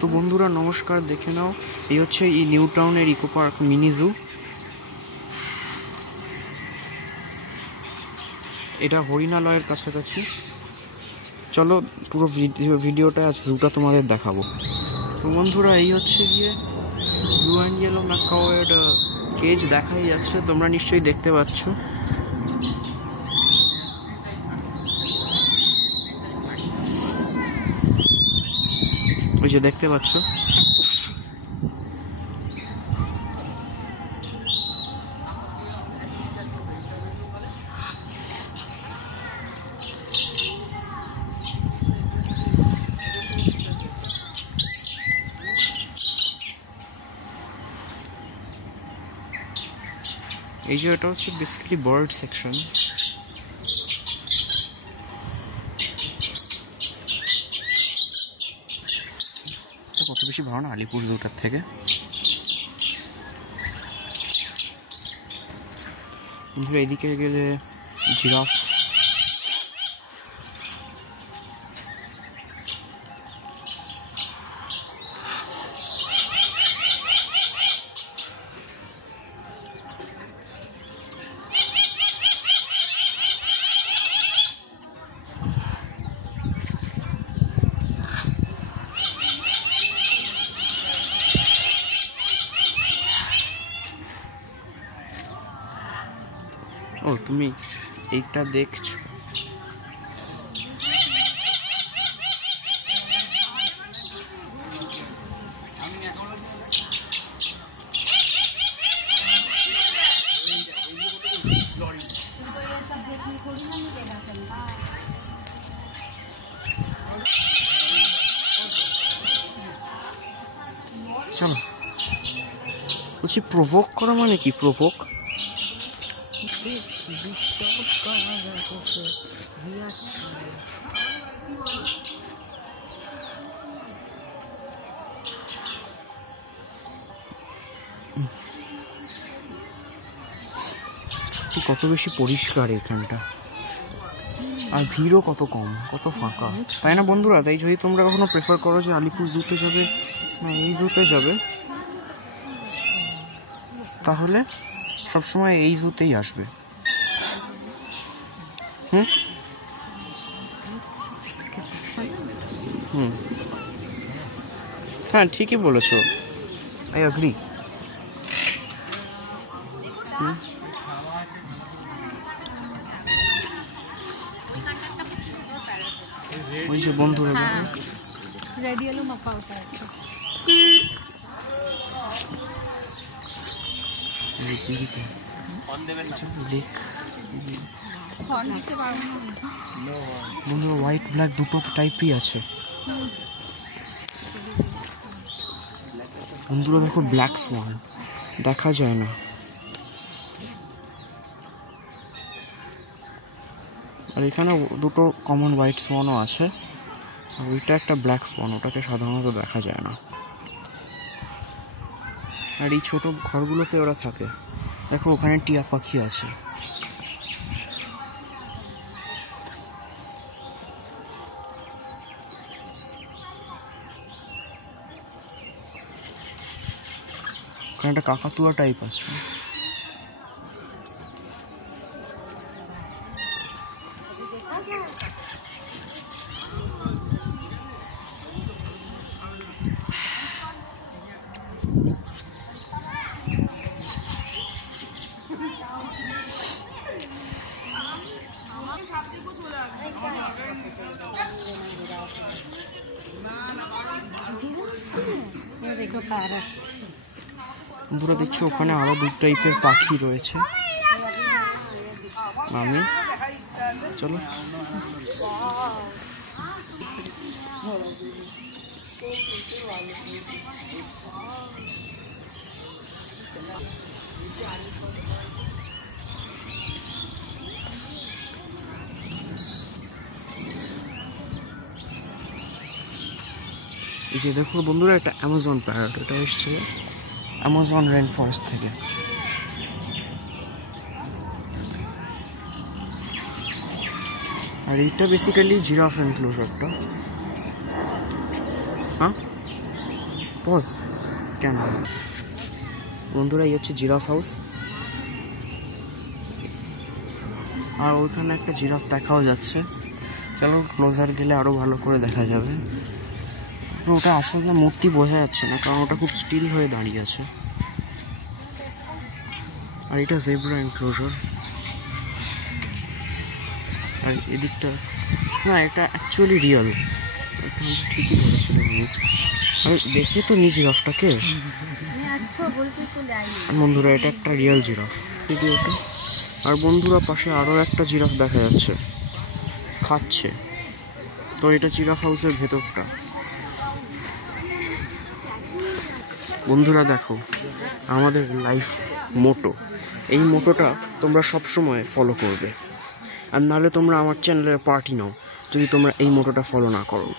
তো বন্ধুরা নমস্কার, দেখে নাও এই হচ্ছে এই নিউ টাউনের ইকো পার্ক মিনি জু। এটা হরিণালয়ের কাছাকাছি। চলো পুরো ভিডিওটা আজ জুটা তোমাদের দেখাবো। তো বন্ধুরা এই হচ্ছে গিয়ে ব্লু অ্যান্ড ইয়েলো ম্যাকাওয়ের কেজ দেখাই যাচ্ছে, তোমরা নিশ্চয়ই দেখতে পাচ্ছ। ওই যে দেখতে পাচ্ছ, এই যে এটা হচ্ছে বেসিক্যালি বার্ড সেকশন। কত বেশি ভালো না আলিপুর জুটার থেকে। এইদিকে গেলে জিরাফ, ও তুমি এইটা দেখছো, চলো বলছি প্রভোক করা মানে কি? প্রভোক কত বেশি পরিষ্কার এখানটা, আর ভিড়ও কত কম, কত ফাঁকা, তাই না বন্ধুরা? তাই যদি তোমরা কখনো প্রেফার করো যে আলিপুর জুতে যাবে না এই জুতে যাবে, তাহলে সবসময় এই জুতেই আসবে। হ্যাঁ ঠিকই বলেছো, আই এগ্রি। ওই যে বন্ধুরা রেড ইয়েলো ম্যাকাওটা আছে। বন্ধুরা হোয়াইট ব্ল্যাক দুটো টাইপই আছে। বন্ধুরা দেখো ব্ল্যাক সোয়ান দেখা যায় না, আর এখানে দুটো কমন হোয়াইট সোয়ানও আছে, আর ওইটা একটা ব্ল্যাক সোয়ান, ওটাকে সাধারণত দেখা যায় না। আর এই ছোট ঘরগুলোতে ওরা থাকে। দেখো ওখানে টিয়া পাখি আছে। ওখানে একটা কাকাতুয়া টাইপ আছে। বন্ধুরা দেখছো ওখানে আরো দু টাইপের পাখি রয়েছে। আমি চলো এই যে দেখো বন্ধুরা একটা অ্যামাজন প্যারট, এটা এসছে অ্যামাজন রেন ফরেস্ট থেকে। আর এইটা বেসিক্যালি জিরাফ এনক্লোজারটা। হ্যাঁ পজ কেন? বন্ধুরা এই হচ্ছে জিরাফ হাউস, আর ওইখানে একটা জিরাফ দেখাও যাচ্ছে। চলো ক্লোজার গেলে আরও ভালো করে দেখা যাবে। ওটা আসলে মূর্তি বোঝা যাচ্ছে না, কারণ ওটা খুব স্টিল হয়ে দাঁড়িয়ে আছে। আর এটা জেব্রা এনক্লোজার। আর এদিকটা না, এটা অ্যাকচুয়ালি রিয়েল, ঠিকই বলেছিল। আমি দেখি তো নি জিরাফটাকে। বন্ধুরা এটা একটা রিয়েল জিরাফ ভিডিওটা। আর বন্ধুরা পাশে আরও একটা জিরাফ দেখা যাচ্ছে, খাচ্ছে। তো এটা জিরাফ হাউসের ভেতরটা। বন্ধুরা দেখো আমাদের লাইফ মোটো, এই মোটোটা তোমরা সবসময় ফলো করবে, আর নাহলে তোমরা আমার চ্যানেলের পার্টি নাও যদি তোমরা এই মোটোটা ফলো না করো।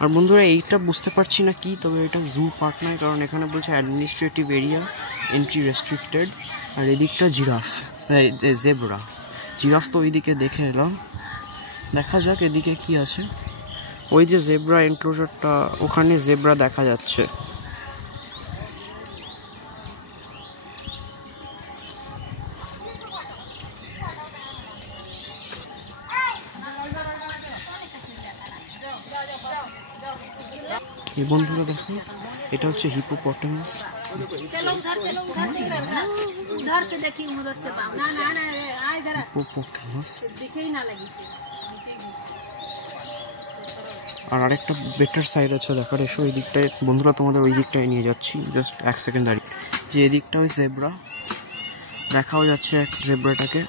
আর বন্ধুরা এইটা বুঝতে পারছি না কি, তবে এটা জু পার্ক নয়, কারণ এখানে বলছে অ্যাডমিনিস্ট্রেটিভ এরিয়া, এন্ট্রি রেস্ট্রিক্টেড। আর এদিকটা জিরাফ, জেব্রা। জিরাফ তো ওইদিকে দেখে এলাম, দেখা যাক এদিকে কি আছে। ওই যে জেব্রা এনক্লোজারটা, ওখানে জেব্রা দেখা যাচ্ছে। এই বন্ধুরা দেখো এটা হচ্ছে হিপোপটেমাস। আর আরেকটা বেটার সাইড আছে দেখার, এসো এই দিকটায়। বন্ধুরা তোমাদের ওই দিকটায় নিয়ে যাচ্ছি, জাস্ট এক সেকেন্ড দাঁড়িয়ে। যে এদিকটা ওই জেব্রা দেখাও যাচ্ছে, এক জেব্রাটাকে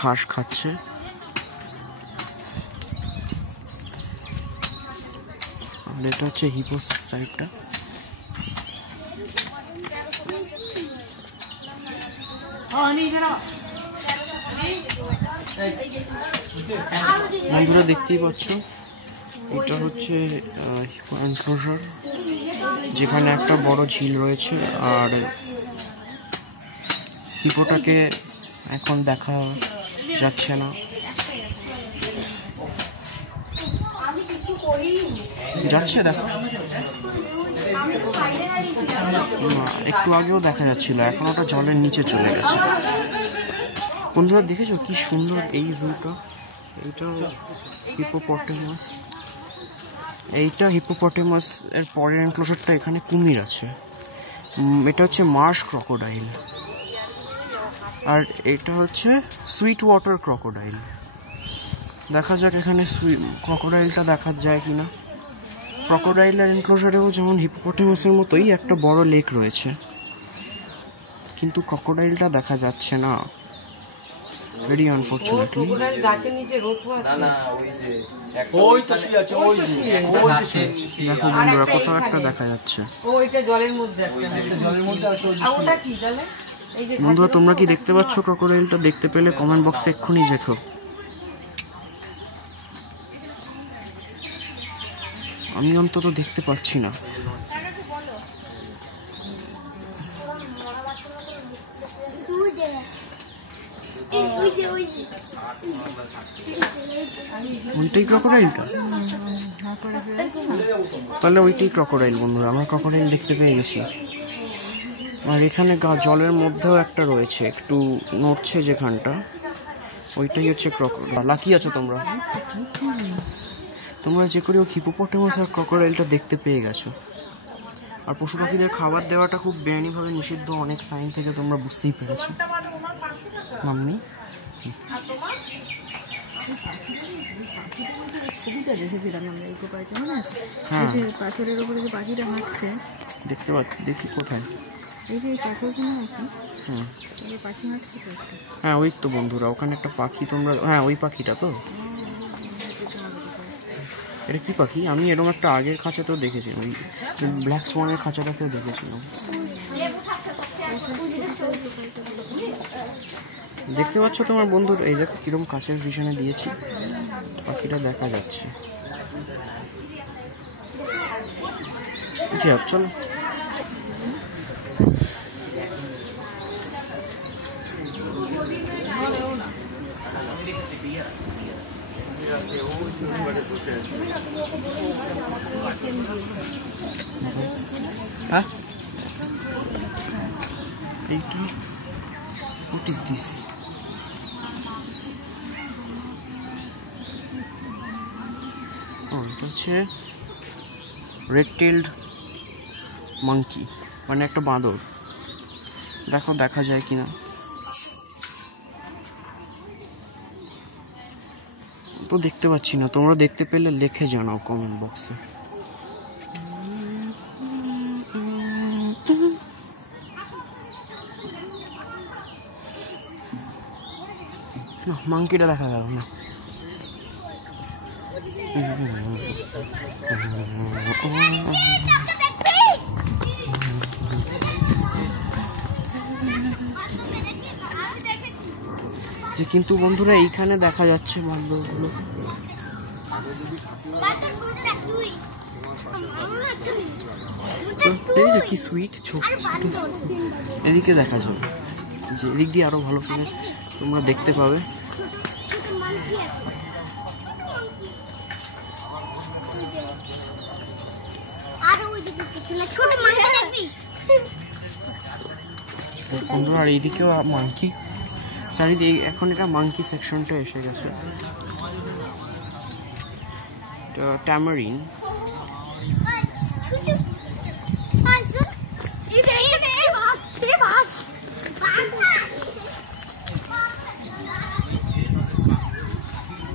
ঘাস খাচ্ছে। আর এটা হচ্ছে হিপো সাইডটা। বন্ধুরা দেখতেই পাচ্ছ এটা হচ্ছে এনক্লোজার, যেখানে একটা বড় ঝিল রয়েছে। আর হিপোটাকে এখন দেখা যাচ্ছে না, যাচ্ছে দেখো একটু আগেও দেখা যাচ্ছিল, এখন ওটা জলের নিচে চলে গেছে। বন্ধুরা দেখেছো কি সুন্দর এই জুটা। এইটা হিপোপটেমাস, এইটা হিপোপটেমাস এর পরের এনক্লোজারটা, এখানে কুমির আছে। এটা হচ্ছে মার্শ ক্রকোডাইল, আর এটা হচ্ছে সুইট ওয়াটার ক্রকোডাইল। দেখা যাক এখানে ক্রকোডাইলটা দেখা যায় কিনা। ক্রকোডাইলের এনক্লোজারেও যেমন হিপোপটেমাসের মতোই একটা বড় লেক রয়েছে, কিন্তু ক্রকোডাইলটা দেখা যাচ্ছে না, ভেরি আনফরচুনেটলি। দেখো বন্ধুরা কোথাও একটা দেখা যাচ্ছে। বন্ধুরা তোমরা কি দেখতে পাচ্ছ ক্রকোডাইলটা? দেখতে পেলে কমেন্ট বক্সে এক্ষুনি দেখো। আমি অন্তত দেখতে পাচ্ছি না। ওইটাই ক্রকোডাইলটা, তাহলে ওইটাই ক্রকোডাইল। বন্ধুরা আমরা ক্রকোডাইল দেখতে পেয়ে গেছি। আর এখানে জলের মধ্যেও একটা রয়েছে, একটু নড়ছে যেখানটা, ওইটাই হচ্ছে ক্রকোডাইল। লাকি আছো তোমরা, তোমরা যে করেও হিপোপটেমাস আর ক্রকোডাইলটা দেখতে পেয়ে গেছো। আর পশু পাখিদের খাবার দেওয়াটা খুব বেআইনিভাবে নিষিদ্ধ, অনেক সাইন থেকে তোমরা বুঝতেই পেরেছো। মাম্মি পাথরের উপরে যে পাখিটা হাঁটছে দেখতে পাচ্ছি, দেখি কোথায়? এই যে পাথরগুলো আছে, পাখি হাঁটছে তো। হ্যাঁ ওই তো বন্ধুরা, ওখানে একটা পাখি, তোমরা হ্যাঁ ওই পাখিটা তো। এটা কি পাখি? আমি এরকম একটা আগের খাঁচাতেও দেখেছি, ওই ব্ল্যাক সোয়ানের খাঁচাটাতেও দেখেছিলাম। দেখতে পাচ্ছ তোমার বন্ধুর, এই দেখো কিরকম কাছের ভিশনে দিয়েছি, পাখিটা দেখা যাচ্ছে। চলো হ্যাঁ এইটা হোয়াট ইজ দিস? এটা হচ্ছে রেড টেইলড মাঙ্কি, মানে একটা বাঁদর। দেখো দেখা যায় কিনা। তো দেখতে পাচ্ছি না, তোমরা দেখতে পেলে লিখে জানাও কমেন্ট বক্সে। না, মাঙ্কিটা দেখা গেল না। যে কিন্তু বন্ধুরা এইখানে দেখা যাচ্ছে বান্দরগুলো। দেখছো কি সুইট, ছোট ছোট। এদিকে দেখা যাবে, যে এদিক দিয়ে আরো ভালো করে তোমরা দেখতে পাবে। বন্ধুরা আর এইদিকেও মাঙ্কি, চারিদিকে এখন এটা মাঙ্কি সেকশনটা এসে গেছে। ট্যামারিন,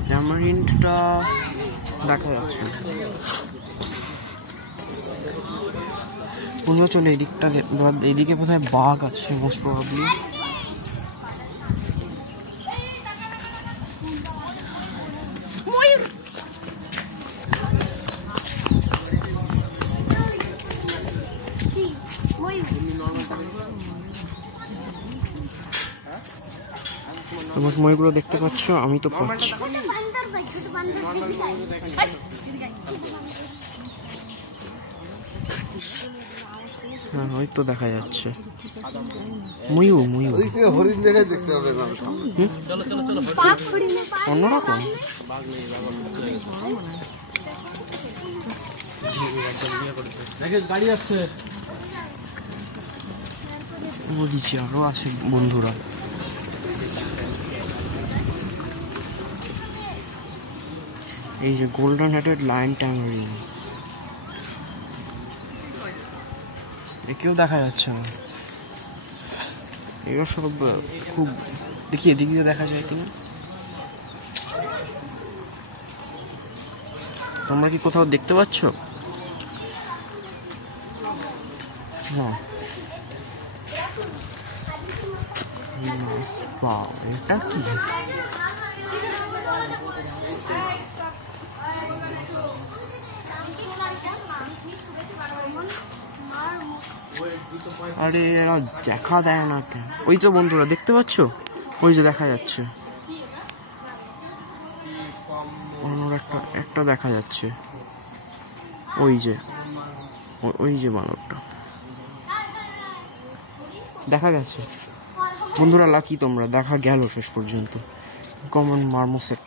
ট্যামারিনটা দেখা যাচ্ছে। বন্ধুরা চলো এদিকটা, এইদিকে বোধহয় বাঘ আছে মোস্ট প্রবাবলি। তোমার ময়ূরগুলো দেখতে পাচ্ছ? আমি তো পাচ্ছি। হ্যাঁ ওই তো দেখা যাচ্ছে ময়ূর। ময়ূর হরিণ দেখে দেখতে হবে, অন্যরকম। গাড়ি আসছে, নিচে আরো আছে বন্ধুরা। এই যে গোল্ডেন হেডেড লায়ন ট্যামারিন, একেও দেখা যাচ্ছে না। এগুলো সব খুব, দেখি এদিক দিয়ে দেখা যায় কিনা। তোমরা কি কোথাও দেখতে পাচ্ছ? হ্যাঁ এটা কি? আরে এরা দেখা দেয় না কেন? ওই তো বন্ধুরা দেখতে পাচ্ছ, ওই যে দেখা যাচ্ছে একটা দেখা যাচ্ছে, ওই যে বানরটা দেখা গেছে। বন্ধুরা লাকি তোমরা, দেখা গেল শেষ পর্যন্ত কমন মার্মোসেট।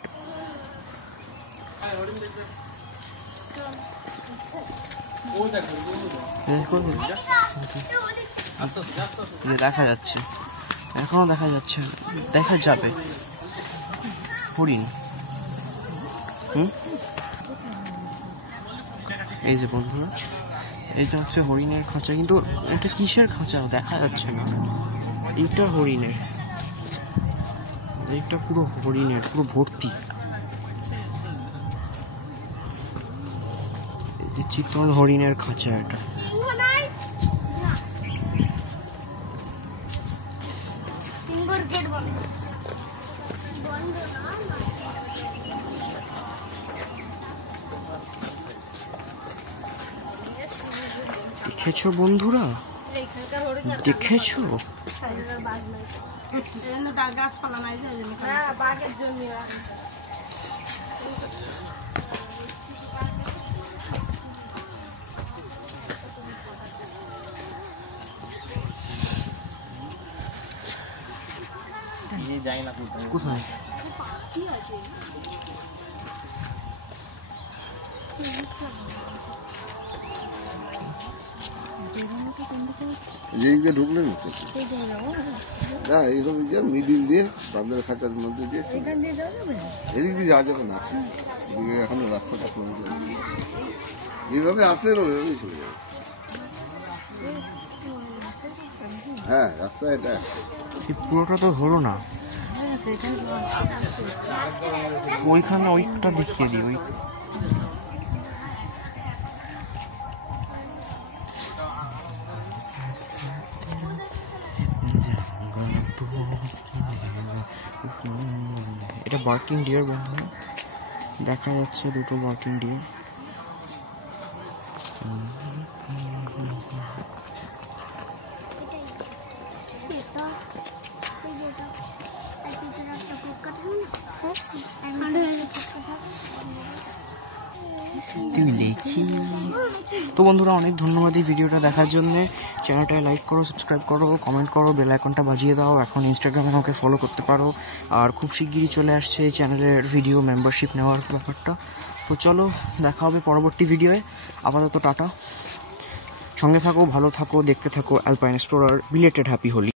দেখা যাচ্ছে, এখনো দেখা যাচ্ছে, দেখা যাবে হরিণ। এই যে বন্ধুরা, এইটা হচ্ছে হরিণের খাঁচা, কিন্তু এটা কিসের খাঁচা দেখা যাচ্ছে না। এইটা হরিণের, এইটা পুরো হরিণের, পুরো ভর্তি। এই যে চিতল হরিণের খাঁচা এটা। দেখেছো বন্ধুরা, দেখেছো? গাছপালা নাই, বাঘের জন্য যাই না কোথায়? এইদিকে ঢুকলেন না, এইসব দিয়ে মিডিল দিয়ে বাঁধের খাঁচার মধ্যে দিয়ে এদিক দিয়ে যাওয়া যাবে না, এদিকে এখন রাস্তাটা কমে যাবে, এইভাবে আসলে ওইভাবেই চলে যাবে। হ্যাঁ, রাস্তা এটা এই পুরোটা তো হলো না, ওইখানে ওইটা দেখিয়ে দিই। ওই এটা বার্কিং ডিয়ার বন্ধু, দেখা যাচ্ছে দুটো বার্কিং ডিয়ার। তো বন্ধুরা, অনেক ধন্যবাদ এই ভিডিওটা দেখার জন্য। চ্যানেলটায় লাইক করো, সাবস্ক্রাইব করো, কমেন্ট করো, বেল আইকনটা বাজিয়ে দাও। এখন ইনস্টাগ্রামে আমাকে ফলো করতে পারো। আর খুব শিগগিরই চলে আসছে এই চ্যানেলের ভিডিও মেম্বারশিপ নেওয়ার ব্যাপারটা। তো চলো, দেখা হবে পরবর্তী ভিডিওয়ে। আপাতত টাটা, সঙ্গে থাকো, ভালো থাকো, দেখতে থাকো Alpine Explorer. Belated happy Holi.